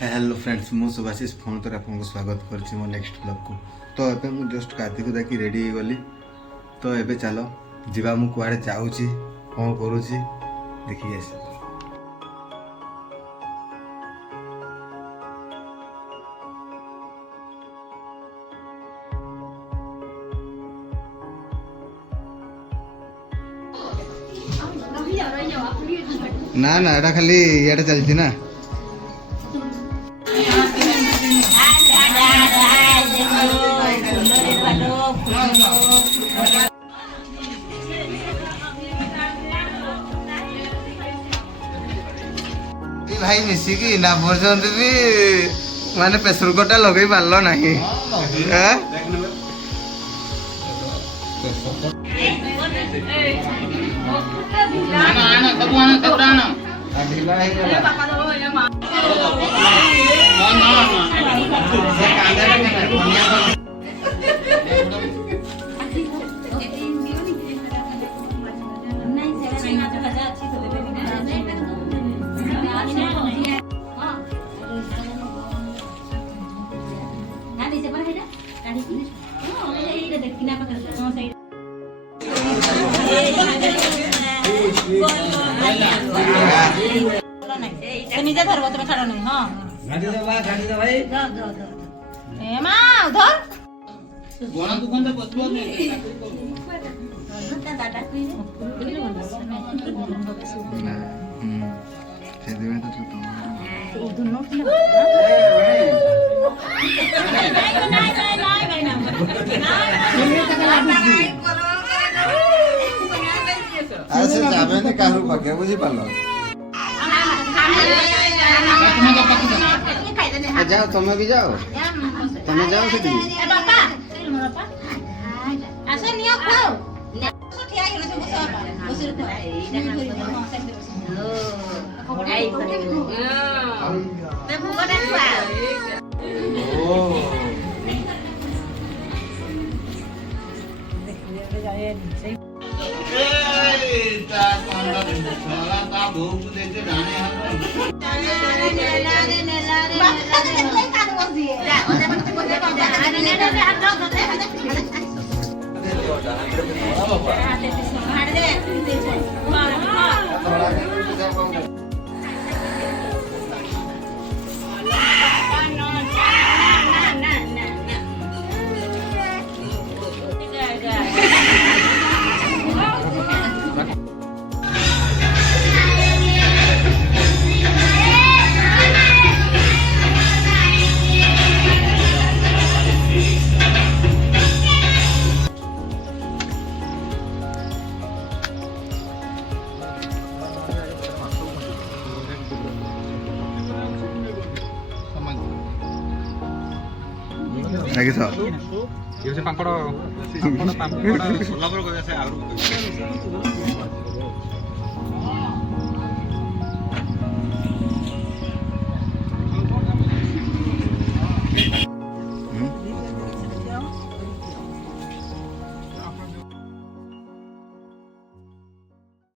Hello friends मु सुभाषिष फोन कर आपको स्वागत कर मो नेक्स्ट ब्लॉग को। तो ये मुझे जस्ट कार्तिक को देखी रेडी हो गली। तो ये चलो जीवा मु कुआड़े जाऊँगी कौन करुँची देखिए आस। ना ना एटा खाली इटे चलती ना भाई मिसिकी ना पर्यंत भी माने प्रेसर कुकर लगे पार्ल ना निजे धरबो तमे छाड़ नहीं। हां गाड़ी दे भाई जा जा जा ए मां उधर गोना दुकान पे बसबो नहीं ता दादा कोई ना से देवे तो उधर नोट ना अरे जाबे ने काहू पके बुझी पालो जाओ तुम्हें भी जाओ तुम्हें जाओ सीधी आगे सर ये से पापड़ सोलापुर को जैसे आउर